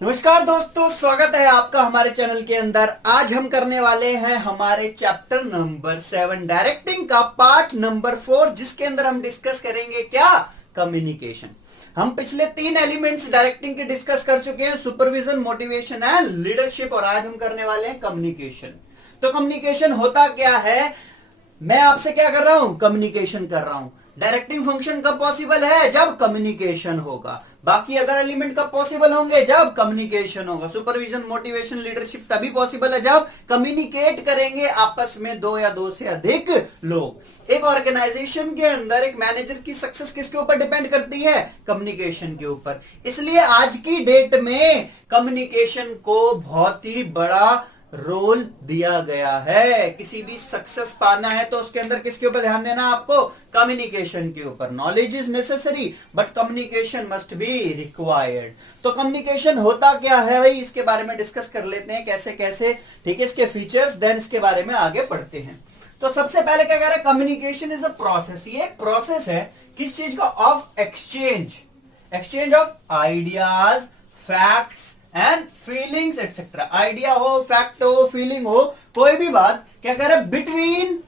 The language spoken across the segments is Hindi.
नमस्कार दोस्तों, स्वागत है आपका हमारे चैनल के अंदर। आज हम करने वाले हैं हमारे चैप्टर नंबर 7 डायरेक्टिंग का पार्ट नंबर 4, जिसके अंदर हम डिस्कस करेंगे क्या, कम्युनिकेशन। हम पिछले 3 एलिमेंट्स डायरेक्टिंग के डिस्कस कर चुके हैं, सुपरविजन, मोटिवेशन एंड लीडरशिप, और आज हम करने वाले हैं कम्युनिकेशन। तो कम्युनिकेशन होता क्या है, मैं आपसे क्या कर रहा हूं, कम्युनिकेशन कर रहा हूं। डायरेक्टिंग फंक्शन कब पॉसिबल है, जब कम्युनिकेशन होगा। बाकी अदर एलिमेंट कब पॉसिबल होंगे, जब कम्युनिकेशन होगा। सुपरविजन, मोटिवेशन, लीडरशिप तभी पॉसिबल है जब कम्युनिकेट करेंगे आपस में 2 या 2 से अधिक लोग। एक ऑर्गेनाइजेशन के अंदर एक मैनेजर की सक्सेस किसके ऊपर डिपेंड करती है, कम्युनिकेशन के ऊपर। इसलिए आज की डेट में कम्युनिकेशन को बहुत ही बड़ा रोल दिया गया है। किसी भी सक्सेस पाना है तो उसके अंदर किसके ऊपर ध्यान देना, आपको कम्युनिकेशन के ऊपर। Knowledge is necessary but communication must be required. तो कम्युनिकेशन होता क्या है भाई, इसके बारे में डिस्कस कर लेते हैं, कैसे कैसे, ठीक है, इसके फीचर्स, देन इसके बारे में आगे पढ़ते हैं। तो सबसे पहले क्या कह रहे हैं, कम्युनिकेशन इज अ प्रोसेस। ये एक प्रोसेस है किस चीज का, of exchange of ideas, facts and feelings etcetera. Idea हो, फैक्ट हो, फीलिंग हो, कोई भी बात, क्या कह रहे हैं, बिटवीन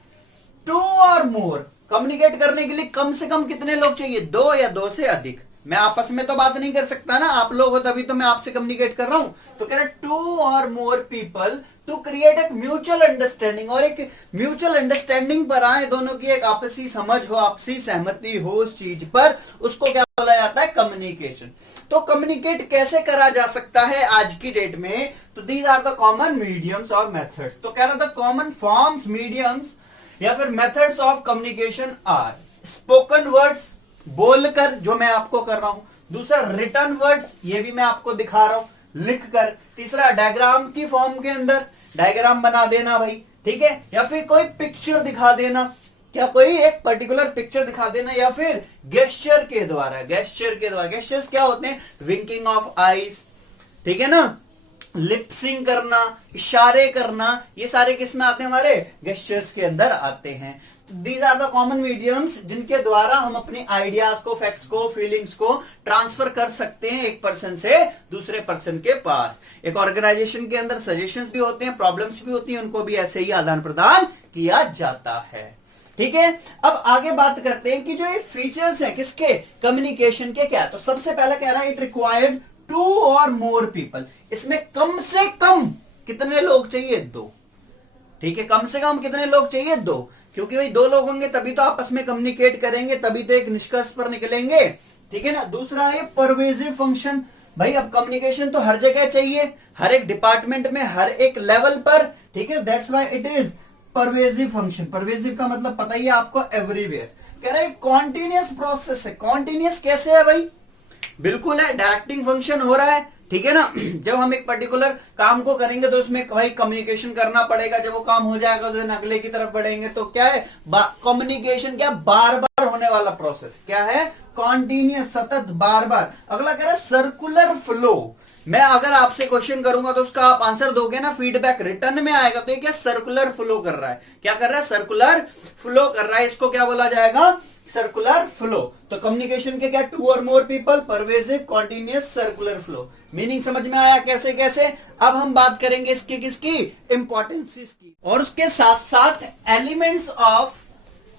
2 और मोर। कम्युनिकेट करने के लिए कम से कम कितने लोग चाहिए, 2 या 2 से अधिक। मैं आपस में तो बात नहीं कर सकता ना, आप लोग हो तभी तो मैं आपसे कम्युनिकेट कर रहा हूं। तो कह रहे 2 और मोर पीपल टू क्रिएट एक म्यूचुअल अंडरस्टैंडिंग, और एक म्यूचुअल अंडरस्टैंडिंग पर आए, दोनों की एक आपसी समझ हो, आपसी सहमति हो उस चीज पर, उसको क्या बोला जाता है, कम्युनिकेशन। तो कम्युनिकेट कैसे करा जा सकता है आज की डेट में, तो these are the common mediums और मेथड्स। तो कह रहा था कॉमन फॉर्म्स, मीडियम्स या फिर methods of communication are spoken words, बोलकर, जो मैं आपको कर रहा हूं। दूसरा रिटन वर्ड्स, ये भी मैं आपको दिखा रहा हूं लिखकर। तीसरा डायग्राम की फॉर्म के अंदर डायग्राम बना देना भाई, ठीक है, या फिर कोई पिक्चर दिखा देना, क्या कोई एक पर्टिकुलर पिक्चर दिखा देना, या फिर गेस्चर के द्वारा। गेस्चर्स क्या होते हैं, विंकिंग ऑफ आईज, ठीक है ना, लिपसिंग करना, इशारे करना, ये सारे किस में आते हैं, हमारे गेस्चर्स के अंदर आते हैं। These are the common mediums जिनके द्वारा हम अपनी आइडियाज को, फैक्ट्स को, फीलिंग्स को ट्रांसफर कर सकते हैं एक पर्सन से दूसरे पर्सन के पास। एक ऑर्गेनाइजेशन के अंदर सजेशंस भी होते हैं, प्रॉब्लम्स भी होती हैं, उनको भी ऐसे ही आदान प्रदान किया जाता है, ठीक है। अब आगे बात करते हैं कि जो ये फीचर्स हैं किसके, कम्युनिकेशन के, क्या। तो सबसे पहला कह रहा है इट रिक्वायर्ड 2 और मोर पीपल। इसमें कम से कम कितने लोग चाहिए, 2, ठीक है। कम से कम कितने लोग चाहिए, 2, क्योंकि भाई 2 लोग होंगे तभी तो आपस में कम्युनिकेट करेंगे, तभी तो एक निष्कर्ष पर निकलेंगे, ठीक है ना। दूसरा है परवेजिव फंक्शन। भाई अब कम्युनिकेशन तो हर जगह चाहिए, हर एक डिपार्टमेंट में, हर एक लेवल पर, ठीक है। That's why it is pervasive function. Pervasive का मतलब पता ही है आपको, एवरीवेयर। कह रहे कॉन्टिन्यूस प्रोसेस है। कॉन्टिन्यूस कैसे है भाई, बिल्कुल है, डायरेक्टिंग फंक्शन हो रहा है, ठीक है ना। जब हम एक पर्टिकुलर काम को करेंगे तो उसमें भाई कम्युनिकेशन करना पड़ेगा। जब वो काम हो जाएगा तो अगले की तरफ बढ़ेंगे, तो क्या है, कम्युनिकेशन क्या, बार बार होने वाला प्रोसेस, क्या है, कॉन्टिन्यूस, सतत, बार बार। अगला कह रहा है सर्कुलर फ्लो। मैं अगर आपसे क्वेश्चन करूंगा तो उसका आप आंसर दोगे ना, फीडबैक रिटर्न में आएगा, तो ये क्या, सर्कुलर फ्लो कर रहा है। क्या कर रहा है, सर्कुलर फ्लो कर रहा है। इसको क्या बोला जाएगा, सर्कुलर फ्लो। तो कम्युनिकेशन के क्या, 2 और more people, pervasive, continuous, circular flow. Meaning समझ में आया कैसे कैसे। अब हम बात करेंगे इसकी किसकी, इंपॉर्टेंस की, और उसके साथ साथ एलिमेंट्स ऑफ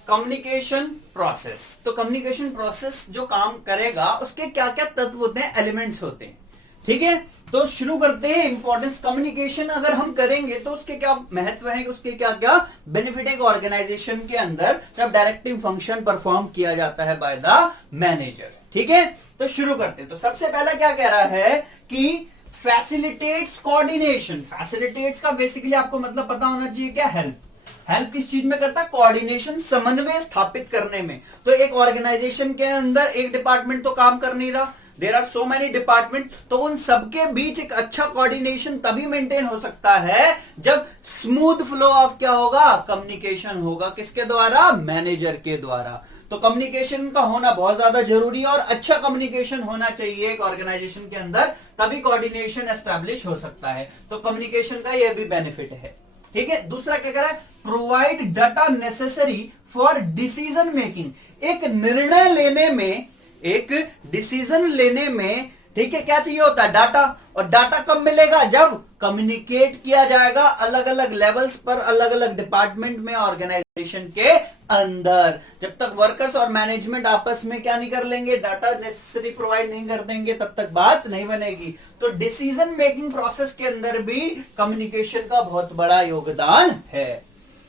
कम्युनिकेशन प्रोसेस। तो कम्युनिकेशन प्रोसेस जो काम करेगा उसके क्या क्या तत्व होते हैं, एलिमेंट्स होते हैं, ठीक है। तो शुरू करते हैं इंपॉर्टेंस। कम्युनिकेशन अगर हम करेंगे तो उसके क्या महत्व है, उसके क्या क्या बेनिफिट है ऑर्गेनाइजेशन के अंदर जब डायरेक्टिंग फंक्शन परफॉर्म किया जाता है बाय द मैनेजर, ठीक है। तो शुरू करते हैं। तो सबसे पहला क्या कह रहा है कि फैसिलिटेट्स कोऑर्डिनेशन। फैसिलिटेट्स का बेसिकली आपको मतलब पता होना चाहिए, क्या, हेल्प किस चीज में करता है, कोऑर्डिनेशन, समन्वय स्थापित करने में। तो एक ऑर्गेनाइजेशन के अंदर एक डिपार्टमेंट तो काम कर नहीं रहा, there are so many department, तो उन सबके बीच एक अच्छा कोऑर्डिनेशन तभी मेंटेन हो सकता है जब स्मूथ फ्लो ऑफ क्या होगा, कम्युनिकेशन होगा। किसके द्वारा, मैनेजर के द्वारा। तो कम्युनिकेशन का होना बहुत ज्यादा जरूरी है, और अच्छा कम्युनिकेशन होना चाहिए एक ऑर्गेनाइजेशन के अंदर, तभी कोऑर्डिनेशन एस्टैब्लिश हो सकता है। तो कम्युनिकेशन का यह भी बेनिफिट है, ठीक है। दूसरा क्या कह रहा है, provide data necessary for decision making. एक निर्णय लेने में, एक डिसीजन लेने में ठीक है, क्या चाहिए होता है? डाटा। और डाटा कब मिलेगा? जब कम्युनिकेट किया जाएगा अलग अलग लेवल्स पर, अलग अलग डिपार्टमेंट में, ऑर्गेनाइजेशन के अंदर। जब तक वर्कर्स और मैनेजमेंट आपस में क्या नहीं कर लेंगे, डाटा नेसेसरी प्रोवाइड नहीं कर देंगे, तब तक बात नहीं बनेगी। तो डिसीजन मेकिंग प्रोसेस के अंदर भी कम्युनिकेशन का बहुत बड़ा योगदान है।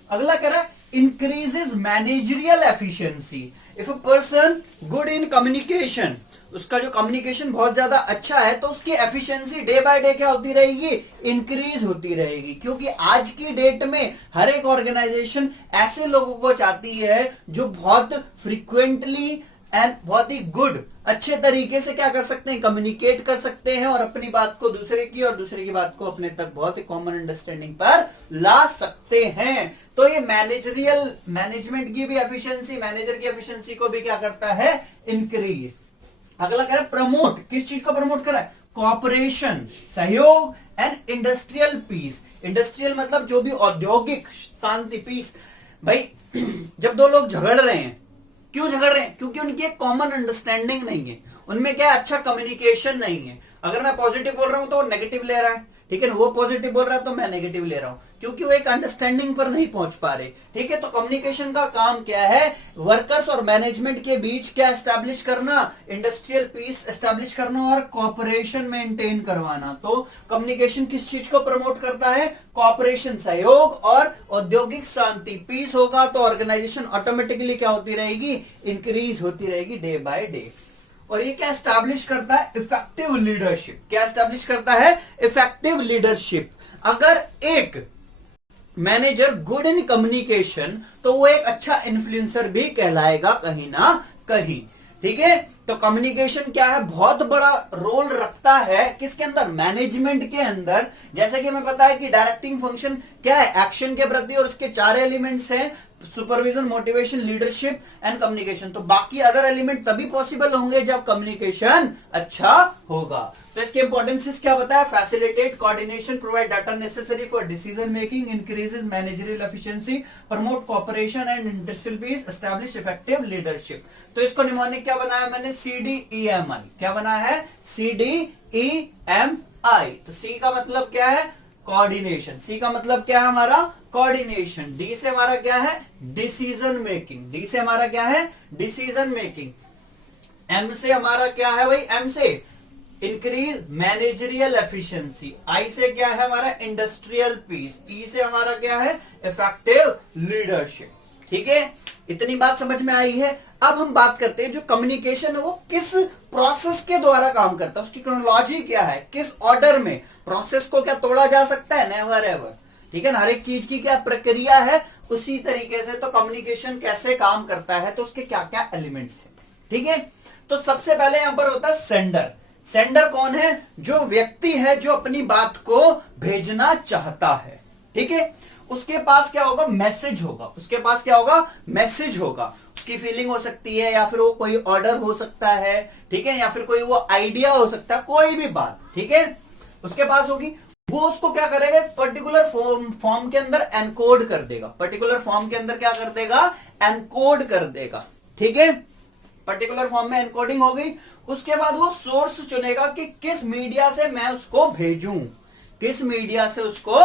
अगला कह रहा है increases managerial efficiency. If a person good in communication, उसका जो कम्युनिकेशन बहुत ज्यादा अच्छा है, तो उसकी एफिशिएंसी डे बाय डे क्या होती रहेगी? इंक्रीज होती रहेगी। क्योंकि आज की डेट में हर एक ऑर्गेनाइजेशन ऐसे लोगों को चाहती है जो बहुत फ्रीक्वेंटली एंड बहुत ही गुड, अच्छे तरीके से क्या कर सकते हैं? कम्युनिकेट कर सकते हैं और अपनी बात को दूसरे की और दूसरे की बात को अपने तक बहुत ही कॉमन अंडरस्टैंडिंग पर ला सकते हैं। तो ये मैनेजरियल, मैनेजमेंट की भी एफिशिएंसी, मैनेजर की एफिशिएंसी को भी क्या करता है? इंक्रीज। अगला कह रहा है प्रमोट। किस चीज को प्रमोट कर रहा है? कॉपरेशन, सहयोग एंड इंडस्ट्रियल पीस। इंडस्ट्रियल मतलब जो भी औद्योगिक शांति, पीस। भाई जब दो लोग झगड़ रहे हैं, क्यों झगड़ रहे हैं? क्योंकि उनकी एक कॉमन अंडरस्टैंडिंग नहीं है, उनमें क्या अच्छा कम्युनिकेशन नहीं है। अगर मैं पॉजिटिव बोल रहा हूं तो वो नेगेटिव ले रहा है, ठीक है ना? वो पॉजिटिव बोल रहा है तो मैं नेगेटिव ले रहा हूं, क्योंकि वो एक अंडरस्टैंडिंग पर नहीं पहुंच पा रहे, ठीक है? तो कम्युनिकेशन का काम क्या है? वर्कर्स और मैनेजमेंट के बीच क्या एस्टैब्लिश करना? इंडस्ट्रियल पीस एस्टैब्लिश करना और कॉपरेशन मेंटेन करवाना। तो कम्युनिकेशन किस चीज को प्रमोट करता है? कॉपरेशन, सहयोग और औद्योगिक शांति। पीस होगा तो ऑर्गेनाइजेशन ऑटोमेटिकली क्या होती रहेगी? इंक्रीज होती रहेगी डे बाय डे। और ये क्या एस्टैब्लिश करता है? Effective leadership. क्या एस्टैब्लिश करता है? Effective leadership. अगर एक मैनेजर गुड इन कम्युनिकेशन, तो वो एक अच्छा इन्फ्लुएंसर भी कहलाएगा कहीं ना कहीं, ठीक है? तो कम्युनिकेशन क्या है? बहुत बड़ा रोल रखता है किसके अंदर? मैनेजमेंट के अंदर। जैसे कि हमें पता है कि डायरेक्टिंग फंक्शन क्या है? एक्शन के प्रति, और उसके 4 एलिमेंट्स हैं, supervision, motivation, leadership and communication. तो बाकी अदर एलिमेंट तभी पॉसिबल होंगे जब कम्युनिकेशन अच्छा होगा। तो इसके इंपॉर्टेंसेस क्या बताया? Facilitate coordination, provide data necessary for decision making, increases managerial efficiency, promote cooperation and industrial peace, establish effective leadership. तो इसको निमोनिक क्या बनाया मैंने? CDEMI। क्या बनाया है? CDEMI। तो C का मतलब क्या है? कोऑर्डिनेशन। सी का मतलब क्या है हमारा? कोऑर्डिनेशन। डी से हमारा क्या है? Decision making. डी से हमारा क्या है? Decision making. एम से हमारा क्या है भाई? एम से इंक्रीज मैनेजरियल एफिशिएंसी। आई से क्या है हमारा? Industrial piece. ई से हमारा क्या है? Effective leadership. ठीक है, इतनी बात समझ में आई है। अब हम बात करते हैं जो कम्युनिकेशन है वो किस प्रोसेस के द्वारा काम करता है, उसकी क्रोनोलॉजी क्या है, किस ऑर्डर में। प्रोसेस को क्या तोड़ा जा सकता है? नेवर एवर, ठीक है ना? हर एक चीज की क्या प्रक्रिया है, उसी तरीके से तो कम्युनिकेशन कैसे काम करता है, तो उसके क्या क्या एलिमेंट्स है, ठीक है? तो सबसे पहले यहां पर होता है सेंडर। सेंडर कौन है? जो व्यक्ति है जो अपनी बात को भेजना चाहता है, ठीक है? उसके पास क्या होगा? मैसेज होगा। उसके पास क्या होगा? मैसेज होगा। उसकी फीलिंग हो सकती है, या फिर वो कोई ऑर्डर हो सकता है, ठीक है, या फिर कोई वो आइडिया हो सकता है, कोई भी बात, ठीक है, उसके पास होगी। वो उसको क्या करेगा? पर्टिकुलर फॉर्म के अंदर एनकोड कर देगा। पर्टिकुलर फॉर्म के अंदर क्या कर देगा? एनकोड कर देगा, ठीक है? पर्टिकुलर फॉर्म में एनकोडिंग हो गई। उसके बाद वो सोर्स चुनेगा कि किस मीडिया से मैं उसको भेजूं, किस मीडिया से उसको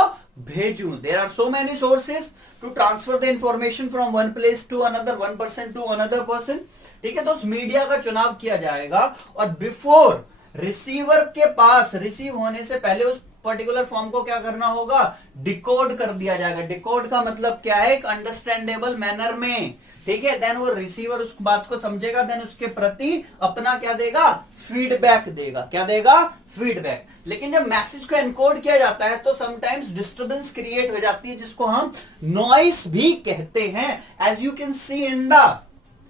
भेजूं। There are so many sources to transfer the information from one place to another, one person to another person, ठीक है? तो उस मीडिया का चुनाव किया जाएगा और बिफोर रिसीवर के पास, रिसीव होने से पहले उस पर्टिकुलर फॉर्म को क्या करना होगा? डिकोड कर दिया जाएगा। डिकोड का मतलब क्या है? एक अंडरस्टैंडेबल मैनर में, ठीक है? देन वो रिसीवर उस बात को समझेगा, देन उसके प्रति अपना क्या देगा? फीडबैक देगा। क्या देगा? फीडबैक। लेकिन जब मैसेज को एनकोड किया जाता है तो समटाइम्स डिस्टर्बेंस क्रिएट हो जाती है, जिसको हम नॉइस भी कहते हैं, as you can see in the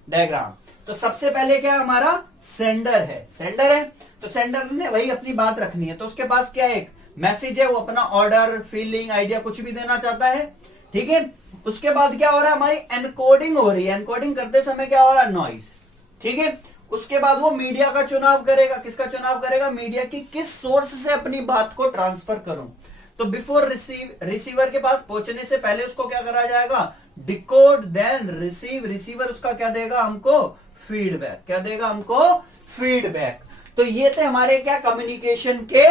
diagram. तो सबसे पहले क्या हमारा? सेंडर है। सेंडर है तो सेंडर ने वही अपनी बात रखनी है, तो उसके पास क्या एक मैसेज है, वो अपना ऑर्डर, फीलिंग, आइडिया कुछ भी देना चाहता है, ठीक है? उसके बाद क्या हो रहा है? हमारी एनकोडिंग हो रही है। एनकोडिंग करते समय क्या हो रहा है? नॉइस, ठीक है? उसके बाद वो मीडिया का चुनाव करेगा। किसका चुनाव करेगा? मीडिया की। किस सोर्स से अपनी बात को ट्रांसफर करूं? तो बिफोर रिसीवर के पास पहुंचने से पहले उसको क्या करा जाएगा? Decode, then receive. रिसीवर उसका क्या देगा हमको? फीडबैक। क्या देगा हमको? फीडबैक। तो ये थे हमारे क्या कम्युनिकेशन के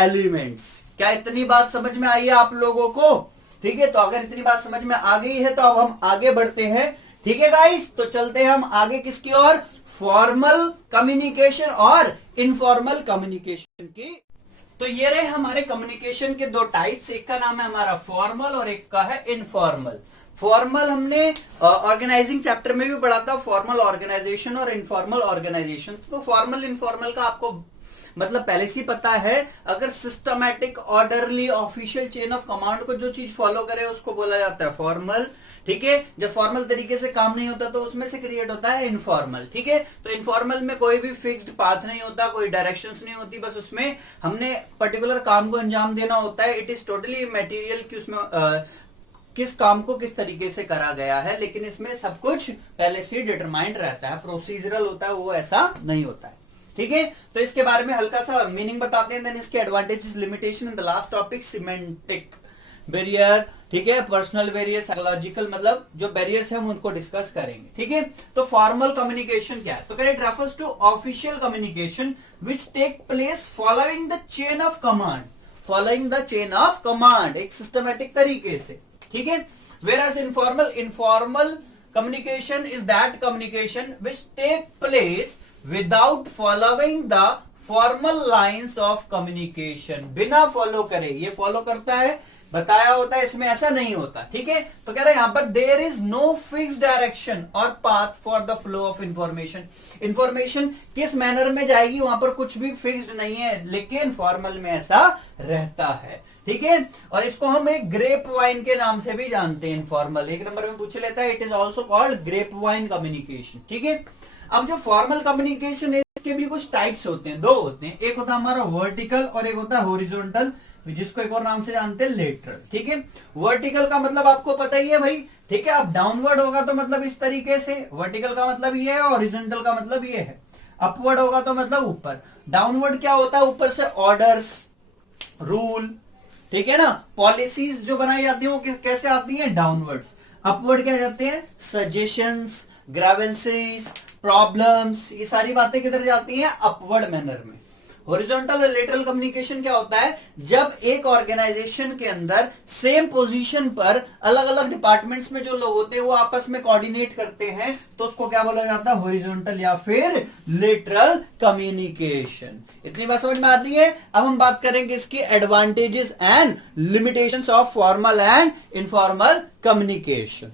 एलिमेंट्स। क्या इतनी बात समझ में आई है आप लोगों को? ठीक है, तो अगर इतनी बात समझ में आ गई है तो अब हम आगे बढ़ते हैं। ठीक है गाइस, तो चलते हैं हम आगे किसकी ओर? फॉर्मल कम्युनिकेशन और इनफॉर्मल कम्युनिकेशन की। तो ये रहे हमारे कम्युनिकेशन के दो टाइप्स, एक का नाम है हमारा फॉर्मल और एक का है इनफॉर्मल। फॉर्मल हमने ऑर्गेनाइजिंग चैप्टर में भी पढ़ा था, फॉर्मल ऑर्गेनाइजेशन और इनफॉर्मल ऑर्गेनाइजेशन। तो फॉर्मल इनफॉर्मल का आपको मतलब पहले से ही पता है। अगर systematic orderly official chain of command को जो चीज फॉलो करे उसको बोला जाता है फॉर्मल। ठीक है, जब फॉर्मल तरीके से काम नहीं होता तो उसमें से क्रिएट होता है इनफॉर्मल। ठीक है, तो इनफॉर्मल में कोई भी फिक्स्ड पाथ नहीं होता, कोई डायरेक्शंस नहीं होती, बस उसमें हमने पर्टिकुलर काम को अंजाम देना होता है। इट इज टोटली मटेरियल कि उसमें किस काम को किस तरीके से करा गया है, लेकिन इसमें सब कुछ पहले से डिटरमाइंड रहता है, प्रोसीजरल होता है, वो ऐसा नहीं होता है। ठीक है, तो इसके बारे में हल्का सा मीनिंग बताते हैं, देन इसके advantages, limitation in the last topic semantic barrier. ठीक है, पर्सनल बैरियर, साइकोलॉजिकल, मतलब जो बैरियर्स है हम उनको डिस्कस करेंगे। ठीक है, तो फॉर्मल कम्युनिकेशन क्या है? तो it refers to official communication which take place following the chain of command, following the chain of command, एक सिस्टमैटिक तरीके से। ठीक है, whereas informal communication is that communication which take place without following the formal lines of communication, बिना फॉलो करे। ये फॉलो करता है, बताया होता है, इसमें ऐसा नहीं होता। ठीक है, तो कह रहे हैं यहां पर there is no fix direction और path for the flow of information. Information किस मैनर में जाएगी वहां पर कुछ भी फिक्स्ड नहीं है, लेकिन फॉर्मल में ऐसा रहता है। ठीक है, और इसको हम एक ग्रेप वाइन के नाम से भी जानते हैं। इनफॉर्मल एक नंबर में पूछ लेता है, it is also called grapevine communication. ठीक है, अब जो फॉर्मल कम्युनिकेशन है इसके भी कुछ टाइप्स होते हैं, दो होते हैं, एक होता है हमारा वर्टिकल और एक होता है हॉरिजॉन्टल, जिसको एक और नाम से जानते हैं लेटरल। ठीक है, वर्टिकल का मतलब आपको पता ही है भाई। ठीक है, अब डाउनवर्ड होगा तो मतलब इस तरीके से, वर्टिकल का मतलब ये है, हॉरिजॉन्टल का मतलब ये है। अपवर्ड होगा तो मतलब ऊपर। डाउनवर्ड क्या होता है? ऊपर से ऑर्डर्स, रूल, ठीक है ना, पॉलिसीज जो बनाई जाती है वो कैसे आती है? डाउनवर्ड्स। अपवर्ड क्या जाते हैं? सजेशंस, ग्रेवेंसीज, प्रॉब्लम्स, ये सारी बातें किधर जाती हैं? अपवर्ड मैनर में। हॉरिजॉन्टल और लेटरल कम्युनिकेशन क्या होता है? जब एक ऑर्गेनाइजेशन के अंदर सेम पोजीशन पर अलग अलग डिपार्टमेंट्स में जो लोग होते हैं वो आपस में कोऑर्डिनेट करते हैं, तो उसको क्या बोला जाता है? हॉरिजॉन्टल या फिर लेटरल कम्युनिकेशन। इतनी बात समझ में आती है? अब हम बात करेंगे इसकी advantages and limitations of formal and informal communication.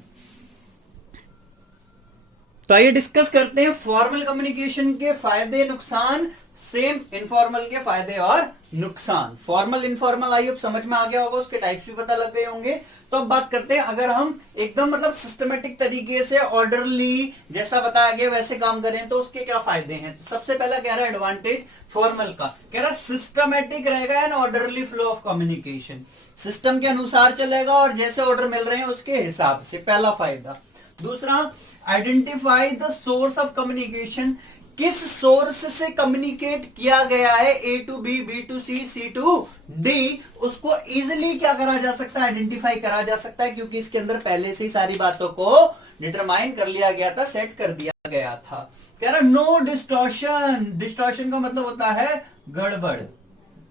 तो आइए डिस्कस करते हैं फॉर्मल कम्युनिकेशन के फायदे नुकसान, सेम इनफॉर्मल के फायदे और नुकसान। फॉर्मल इनफॉर्मल आई होप समझ में आ गया होगा, उसके टाइप्स भी पता लग गए होंगे। तो अब बात करते हैं, अगर हम एकदम मतलब सिस्टमेटिक तरीके से ऑर्डरली जैसा बताया गया वैसे काम करें तो उसके क्या फायदे हैं? तो सबसे पहला कह रहा है एडवांटेज फॉर्मल का, कह रहा है सिस्टमेटिक रहेगा and orderly flow of communication, system के अनुसार चलेगा और जैसे ऑर्डर मिल रहे हैं उसके हिसाब से, पहला फायदा। दूसरा, identify the source of communication, किस सोर्स से कम्युनिकेट किया गया है, A to B, B to C, C to D, उसको इजिली क्या करा जा सकता है? आइडेंटिफाई करा जा सकता है, क्योंकि इसके अंदर पहले से ही सारी बातों को डिटरमाइन कर लिया गया था, सेट कर दिया गया था। कह रहा नो डिस्टॉर्शन, डिस्टॉर्शन का मतलब होता है गड़बड़।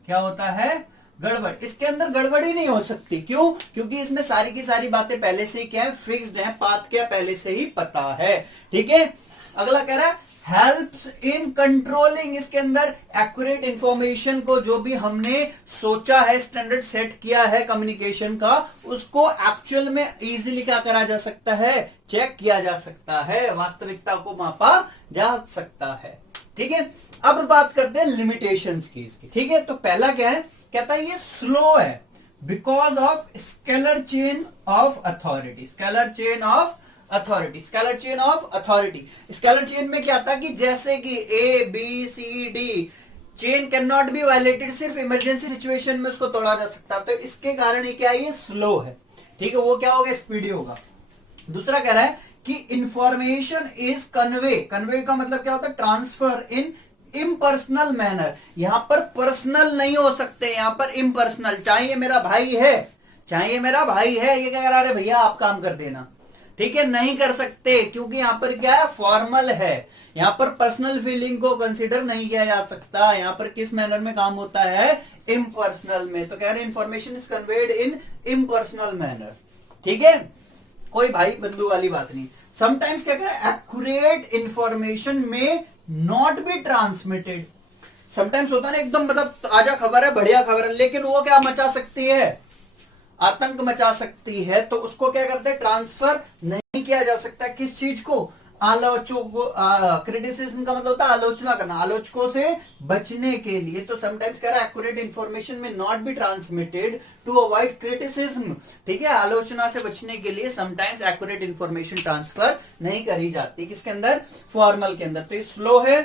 क्या होता है? गड़बड़। इसके अंदर गड़बड़ ही नहीं हो सकती, क्यों? क्योंकि इसमें सारी की सारी बातें पहले से ही क्या है? फिक्स्ड है, पाथ क्या पहले से ही पता है। ठीक है, अगला कह रहा है हेल्प्स इन कंट्रोलिंग, इसके अंदर एक्यूरेट इंफॉर्मेशन को, जो भी हमने सोचा है, स्टैंडर्ड सेट किया है कम्युनिकेशन का, उसको एक्चुअल में इजीली क्या करा जा सकता है? चेक किया जा सकता है, वास्तविकता को मापा जा सकता है। ठीक है, अब बात करते हैं लिमिटेशंस की इसकी। ठीक है, तो पहला क्या है? कहता है ये स्लो है because of scalar chain of authority, scalar chain of authority, scalar chain of authority. Scalar chain में क्या था कि जैसे कि A B C D chain can not be violated, सिर्फ इमरजेंसी सिचुएशन में उसको तोड़ा जा सकता, तो इसके कारण ये क्या है? ये स्लो है। ठीक है, वो क्या होगा? स्पीडी होगा। दूसरा कह रहा है कि इंफॉर्मेशन इज कन्वे, कन्वे का मतलब क्या होता है? ट्रांसफर इन इम्पर्सनल मैनर, यहां पर पर्सनल नहीं हो सकते, यहां पर इम्पर्सनल। चाहे ये मेरा भाई है, चाहे ये मेरा भाई है, ये क्या कह रहा है? भैया आप काम कर देना, ठीक है, नहीं कर सकते, क्योंकि यहां पर क्या है? फॉर्मल है। यहाँ पर पर्सनल फीलिंग को कंसीडर नहीं किया जा सकता। यहाँ पर किस मैनर में काम होता है, इम्पर्सनल में। तो कह रहे information is conveyed in impersonal manner, ठीक है, कोई भाई बंधु वाली बात नहीं। समटाइम्स क्या कह रहे हैं, accurate information may not be transmitted. Sometimes होता है ना एकदम मतलब ताजा खबर है, बढ़िया खबर है, लेकिन वो क्या मचा सकती है, आतंक मचा सकती है। तो उसको क्या करते हैं, ट्रांसफर नहीं किया जा सकता। किस चीज को, आलोचकों, क्रिटिसिज्म का मतलब होता है आलोचना करना, आलोचकों से बचने के लिए। तो समटाइम्स कह रहा है accurate information may not be transmitted to avoid criticism, ठीक है, आलोचना से बचने के लिए समटाइम्स एक्यूरेट इंफॉर्मेशन ट्रांसफर नहीं करी जाती। किसके अंदर, फॉर्मल के अंदर। तो ये स्लो है,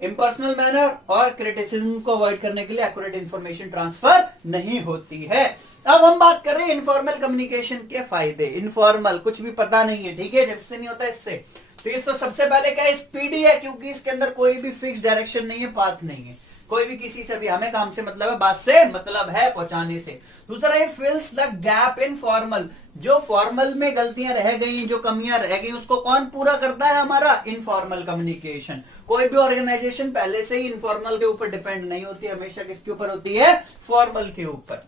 इम्पर्सनल मैनर, और क्रिटिसिज्म को अवॉइड करने के लिए एक्यूरेट इंफॉर्मेशन ट्रांसफर नहीं होती है। अब हम बात कर रहे हैं इनफॉर्मल कम्युनिकेशन के फायदे। इनफॉर्मल कुछ भी पता नहीं है, ठीक है, जिससे नहीं होता इससे। तो इस तो सबसे पहले क्या है, स्पीडी है, क्योंकि इसके अंदर कोई भी फिक्स डायरेक्शन नहीं है, पाथ नहीं है, कोई भी किसी से भी, हमें काम से मतलब है, बात से मतलब है, पहुंचाने से। दूसरा है फिल्स द गैप इन फॉर्मल, जो फॉर्मल में गलतियां रह गई, जो कमियां रह गई, उसको कौन पूरा करता है, हमारा इनफॉर्मल कम्युनिकेशन। कोई भी ऑर्गेनाइजेशन पहले से ही इनफॉर्मल के ऊपर डिपेंड नहीं होती, हमेशा किसके ऊपर होती है, फॉर्मल के ऊपर।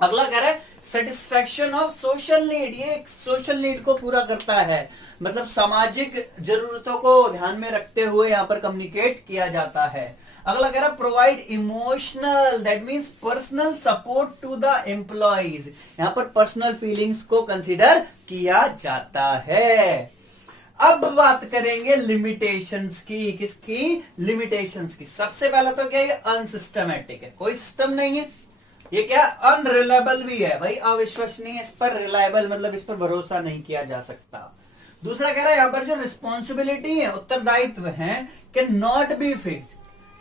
अगला कह रहा है सेटिस्फैक्शन ऑफ सोशल नीड, ये सोशल नीड को पूरा करता है, मतलब सामाजिक जरूरतों को ध्यान में रखते हुए यहां पर कम्युनिकेट किया जाता है। अगला कह रहा है provide emotional, that means personal support to the employees, यहां पर पर्सनल फीलिंग्स को कंसीडर किया जाता है। अब बात करेंगे लिमिटेशंस की, किसकी, लिमिटेशंस की। सबसे पहला तो क्या है, अनसिस्टमैटिक है, कोई सिस्टम नहीं है। ये क्या, अनरिलायबल भी है भाई, अविश्वसनीय, इस पर रिलायबल मतलब इस पर भरोसा नहीं किया जा सकता। दूसरा कह रहा है यहां पर जो रिस्पॉन्सिबिलिटी है, उत्तरदायित्व है, can not be fixed,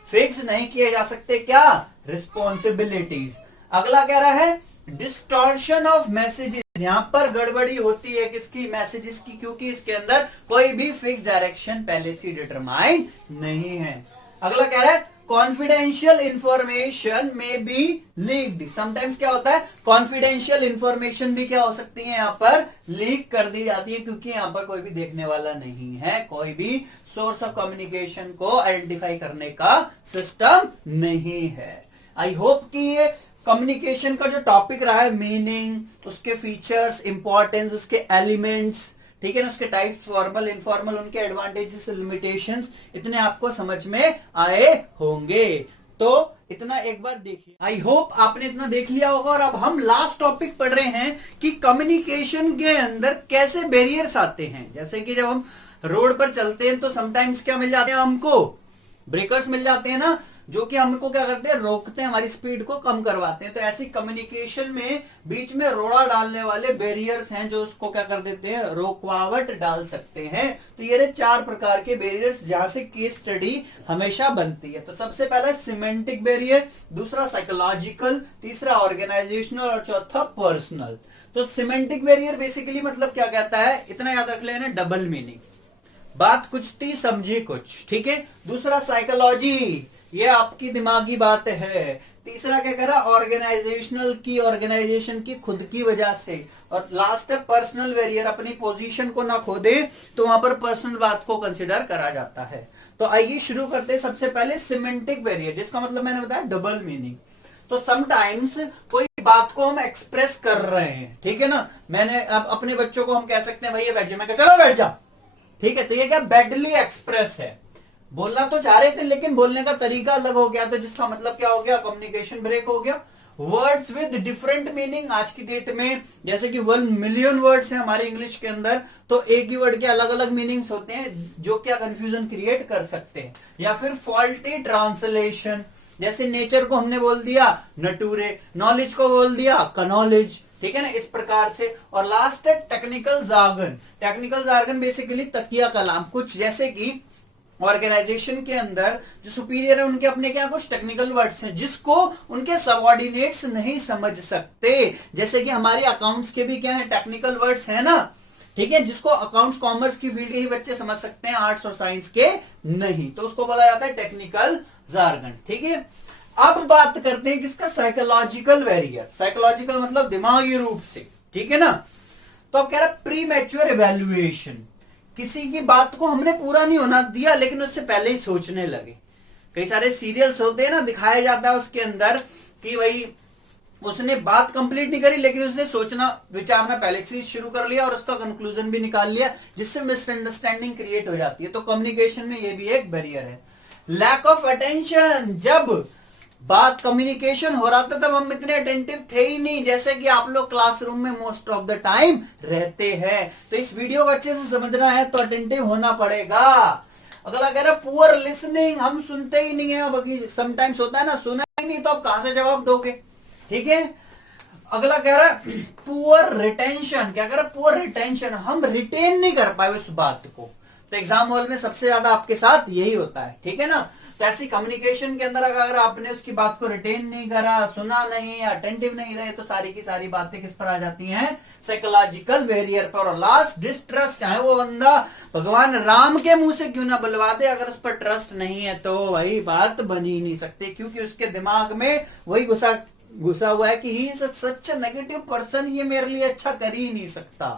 fix नहीं किए जा सकते, क्या, रिस्पॉन्सिबिलिटीज। अगला कह रहा है डिस्टॉर्शन ऑफ मैसेजेस, यहां पर गड़बड़ी होती है किसकी, मैसेजेस की, क्योंकि इसके अंदर कोई भी फिक्स डायरेक्शन पहले से डिटरमाइन नहीं है। अगला कह रहा है कॉन्फिडेंशियल इंफॉर्मेशन में बी लीक्ड, समटाइम्स क्या होता है, कॉन्फिडेंशियल इंफॉर्मेशन भी क्या हो सकती है, यहां पर लीक कर दी जाती है, क्योंकि यहां पर कोई भी देखने वाला नहीं है, कोई भी सोर्स ऑफ कम्युनिकेशन को आइडेंटिफाई करने का सिस्टम नहीं है। आई होप कि ये कम्युनिकेशन का जो टॉपिक रहा है, मीनिंग, उसके फीचर्स, इंपॉर्टेंस, उसके एलिमेंट्स, ठीक है ना, उसके टाइप्स, फॉर्मल, इनफॉर्मल, उनके एडवांटेजेस, लिमिटेशंस, इतने आपको समझ में आए होंगे। तो इतना एक बार देखिए, आई होप आपने इतना देख लिया होगा। और अब हम लास्ट टॉपिक पढ़ रहे हैं कि कम्युनिकेशन के अंदर कैसे बैरियर्स आते हैं। जैसे कि जब हम रोड पर चलते हैं तो समटाइम्स क्या मिल जाते हैं, हमको ब्रेकर्स मिल जाते हैं ना, जो कि हमको क्या करते हैं, रोकते हैं, हमारी स्पीड को कम करवाते हैं। तो ऐसी कम्युनिकेशन में बीच में रोड़ा डालने वाले बैरियर्स हैं, जो उसको क्या कर देते हैं, रोकवावट डाल सकते हैं। तो ये 4 प्रकार के बैरियर्स जहां से केस स्टडी हमेशा बनती है। तो सबसे पहला सिमेंटिक बैरियर, दूसरा साइकोलॉजिकल, तीसरा ऑर्गेनाइजेशनल और चौथा पर्सनल। तो सिमेंटिक बैरियर बेसिकली मतलब क्या कहता है, इतना याद रख लेना, डबल मीनिंग, बात कुछ थी समझी कुछ, ठीक है। दूसरा साइकोलॉजी, ये आपकी दिमागी बात है। तीसरा क्या करा, ऑर्गेनाइजेशनल की, ऑर्गेनाइजेशन की खुद की वजह से। और लास्ट है पर्सनल बैरियर, अपनी पोजीशन को ना खो दे, तो वहां पर पर्सनल बात को कंसीडर करा जाता है। तो आइए शुरू करते हैं। सबसे पहले सिमेंटिक बैरियर, जिसका मतलब मैंने बताया डबल मीनिंग। तो समटाइम्स कोई बात को हम एक्सप्रेस कर रहे हैं, ठीक है ना, मैंने अब अपने बच्चों को हम कह सकते हैं भैया बैठ जा, मैं कह चलो बैठ जा, ठीक है। तो ये क्या बैडली एक्सप्रेस है, बोलना तो चाह रहे थे लेकिन बोलने का तरीका अलग हो गया, तो जिसका मतलब क्या हो गया, कम्युनिकेशन ब्रेक हो गया। वर्ड्स विद डिफरेंट मीनिंग, आज की डेट में जैसे कि 1 मिलियन वर्ड्स हैं हमारे इंग्लिश के अंदर, तो एक ही वर्ड के अलग अलग मीनिंग्स होते हैं, जो क्या कंफ्यूजन क्रिएट कर सकते हैं। या फिर फॉल्टी ट्रांसलेशन, जैसे नेचर को हमने बोल दिया नटूरे, नॉलेज को बोल दिया कनॉलेज, ठीक है ना, इस प्रकार से। और लास्ट है technical jargon. Technical jargon basically तकिया कलाम, कुछ जैसे कि ऑर्गेनाइजेशन के अंदर जो सुपीरियर है उनके अपने क्या कुछ टेक्निकल वर्ड्स हैं, जिसको उनके सबऑर्डिनेट्स नहीं समझ सकते। जैसे कि हमारे अकाउंट्स के भी क्या है, टेक्निकल वर्ड्स है ना, ठीक है, जिसको अकाउंट्स कॉमर्स की फील्ड के ही बच्चे समझ सकते हैं, आर्ट्स और साइंस के नहीं, तो उसको बोला जाता है टेक्निकल जार्गन, ठीक है। अब बात करते हैं किसका, साइकोलॉजिकल बैरियर। साइकोलॉजिकल मतलब दिमागी रूप से, ठीक है ना। तो अब कह रहा है प्री मैच्योर इवैल्यूएशन, किसी की बात को हमने पूरा नहीं होना दिया लेकिन उससे पहले ही सोचने लगे। कई सारे सीरियल्स होते हैं ना, दिखाया जाता है उसके अंदर कि भाई उसने बात कंप्लीट नहीं करी लेकिन उसने सोचना विचारना पहले से शुरू कर लिया और उसका कंक्लूजन भी निकाल लिया, जिससे मिसअंडरस्टैंडिंग क्रिएट हो जाती है। तो कम्युनिकेशन में ये भी एक बैरियर है। लैक ऑफ अटेंशन, जब बात कम्युनिकेशन हो रहा था तब हम इतने अटेंटिव थे ही नहीं जैसे कि आप लोग क्लासरूम में मोस्ट ऑफ द टाइम रहते हैं। तो इस वीडियो को अच्छे से समझना है तो अटेंटिव होना पड़ेगा। अगला कह रहा है पुअर लिसनिंग, हम सुनते ही नहीं है। बाकी समटाइम्स होता है ना, सुना ही नहीं तो आप कहां से जवाब दोगे, ठीक है। अगला कह रहा है पुअर रिटेंशन, क्या कह रहा है पुअर रिटेंशन, हम रिटेन नहीं कर पाए उस बात को। तो एग्जाम हॉल में सबसे ज्यादा आपके साथ यही होता है, ठीक है ना। तो ऐसी कम्युनिकेशन के अंदर अगर आपने उसकी बात को रिटेन नहीं करा, सुना नहीं, अटेंटिव नहीं रहे, तो सारी की सारी बातें किस पर आ जाती हैं, साइकोलॉजिकल बैरियर पर। और लास्ट डिस्ट्रस्ट, चाहे वो बंदा भगवान राम के मुंह से क्यों ना बुलवा दे, अगर उस पर ट्रस्ट नहीं है तो वही बात बन ही नहीं सकती, क्योंकि उसके दिमाग में वही घुसा हुआ है कि he is such negative person, ये मेरे लिए अच्छा कर ही नहीं सकता,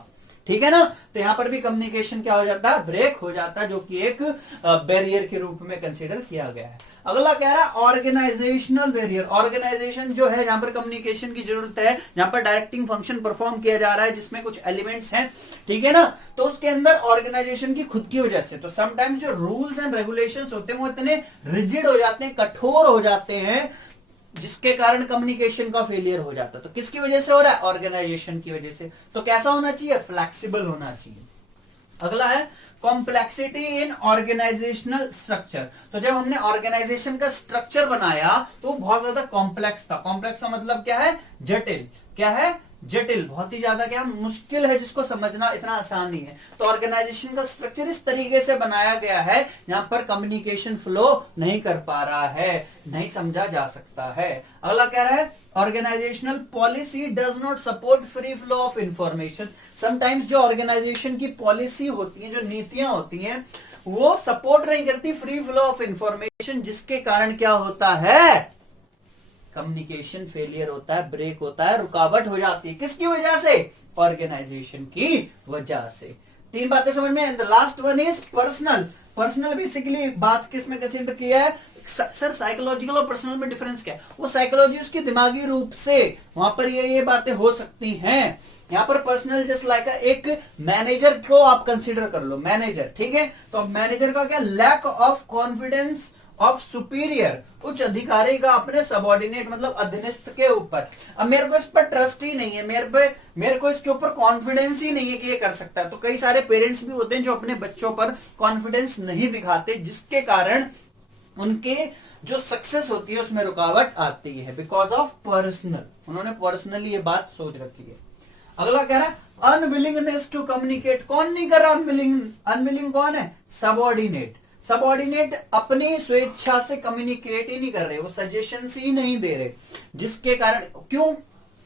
ठीक है ना। तो यहां पर भी कम्युनिकेशन क्या हो जाता है, ब्रेक हो जाता है, जो कि एक बैरियर के रूप में कंसीडर किया गया है। अगला कह रहा है ऑर्गेनाइजेशनल बैरियर। ऑर्गेनाइजेशन जो है, जहां पर कम्युनिकेशन की जरूरत है, जहां पर डायरेक्टिंग फंक्शन परफॉर्म किया जा रहा है, जिसमें कुछ एलिमेंट्स हैं, ठीक है ना। तो उसके अंदर ऑर्गेनाइजेशन की खुद की वजह से, तो समटाइम्स जो रूल्स एंड रेगुलेशंस होते हैं वो इतने रिजिड हो जाते हैं, कठोर हो जाते हैं, जिसके कारण कम्युनिकेशन का फेलियर हो जाता है। तो किसकी वजह से हो रहा है, ऑर्गेनाइजेशन की वजह से। तो कैसा होना चाहिए, फ्लेक्सिबल होना चाहिए। अगला है कॉम्प्लेक्सिटी इन ऑर्गेनाइजेशनल स्ट्रक्चर। तो जब हमने ऑर्गेनाइजेशन का स्ट्रक्चर बनाया तो वो बहुत ज्यादा कॉम्प्लेक्स था। कॉम्प्लेक्स का मतलब क्या है, जटिल। क्या है, जटिल, बहुत ही ज्यादा क्या मुश्किल है, जिसको समझना इतना आसान नहीं है। तो ऑर्गेनाइजेशन का स्ट्रक्चर इस तरीके से बनाया गया है यहां पर कम्युनिकेशन फ्लो नहीं कर पा रहा है, नहीं समझा जा सकता है। अगला कह रहा है organisational policy does not support free flow of information. Sometimes जो ऑर्गेनाइजेशन की पॉलिसी होती है, जो नीतियां होती हैं, वो सपोर्ट नहीं करती फ्री फ्लो ऑफ इंफॉर्मेशन, जिसके कारण क्या होता है, कम्युनिकेशन फेलियर होता है, ब्रेक होता है, रुकावट हो जाती है। किसकी वजह से, ऑर्गेनाइजेशन की वजह से। तीन बातें समझ में। The last one is personal. Personal basically बात किसमें कंसीडर किया है, सर साइकोलॉजिकल और पर्सनल में डिफरेंस क्या है। वो साइकोलॉजी उसकी दिमागी रूप से वहां पर ये बातें हो सकती हैं। यहां पर पर्सनल जस्ट लाइक एक मैनेजर को आप कंसीडर कर लो, मैनेजर, ठीक है। तो मैनेजर का क्या, lack of confidence of superior, उच्च अधिकारी का अपने सबॉर्डिनेट मतलब अधीनस्थ के ऊपर। अब मेरे को इस पर ट्रस्ट ही नहीं है, मेरे को इसके ऊपर कॉन्फिडेंस ही नहीं है कि ये कर सकता है। तो कई सारे पेरेंट्स भी होते हैं जो अपने बच्चों पर कॉन्फिडेंस नहीं दिखाते, जिसके कारण उनके जो सक्सेस होती है उसमें रुकावट आती है, बिकॉज ऑफ पर्सनल। उन्होंने पर्सनली ये बात सोच रखी है। अगला कह रहा है अनविलिंगनेस टू कम्युनिकेट। कौन नहीं कर रहा अनविलिंग, अनविलिंग कौन है, सबॉर्डिनेट। सबॉर्डिनेट अपनी स्वेच्छा से कम्युनिकेट ही नहीं कर रहे, वो सजेशंस ही नहीं दे रहे, जिसके कारण, क्यों,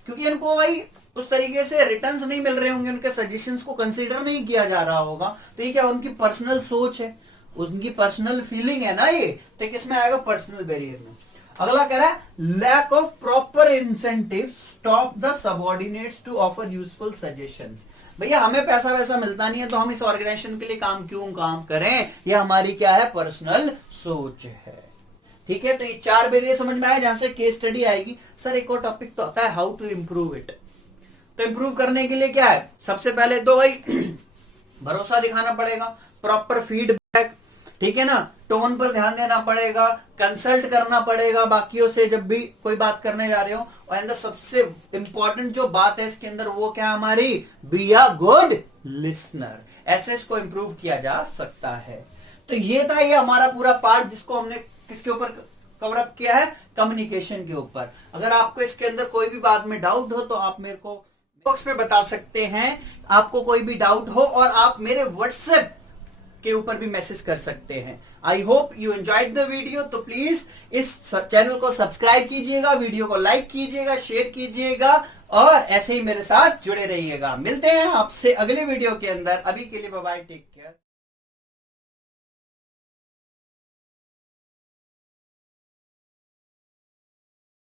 क्योंकि इनको भाई उस तरीके से रिटर्न्स नहीं मिल रहे होंगे, उनके सजेशंस को कंसीडर नहीं किया जा रहा होगा। तो ये क्या, उनकी पर्सनल सोच है, उनकी पर्सनल फीलिंग है ना ये। तो किसमें आएगा, पर्सनल बैरियर में। अगला कह रहा है lack of proper incentive stop the subordinates to offer useful suggestions. भैया हमें पैसा वैसा मिलता नहीं है तो हम इस ऑर्गेनाइजेशन के लिए काम करें, ये हमारी क्या है, पर्सनल सोच है, ठीक है। तो ये चार बैरियर समझ में आया, जहां से केस स्टडी आएगी। सर एक और टॉपिक तो आता है हाउ टू इंप्रूव इट। तो इंप्रूव करने के लिए क्या है, सबसे पहले तो भाई भरोसा दिखाना पड़ेगा, प्रॉपर फीडबैक, ठीक है ना, टोन पर ध्यान देना पड़ेगा, कंसल्ट करना पड़ेगा बाकियों से जब भी कोई बात करने जा रहे हो। और अंदर सबसे इंपॉर्टेंट जो बात है इसके अंदर वो क्या, हमारी बी अ गुड लिसनर। ऐसे इसको इंप्रूव किया जा सकता है। तो ये था ये हमारा पूरा पार्ट, जिसको हमने किसके ऊपर कवर अप किया है, कम्युनिकेशन के ऊपर। अगर आपको इसके अंदर कोई भी बात में डाउट हो तो आप मेरे को बॉक्स में बता सकते हैं, आपको कोई भी डाउट हो, और आप मेरे व्हाट्सएप के ऊपर भी मैसेज कर सकते हैं। I hope you enjoyed the video. तो प्लीज इस चैनल को सब्सक्राइब कीजिएगा, वीडियो को लाइक कीजिएगा, शेयर कीजिएगा, और ऐसे ही मेरे साथ जुड़े रहिएगा। मिलते हैं आपसे अगले वीडियो के अंदर। अभी के लिए बाय बाय, टेक केयर।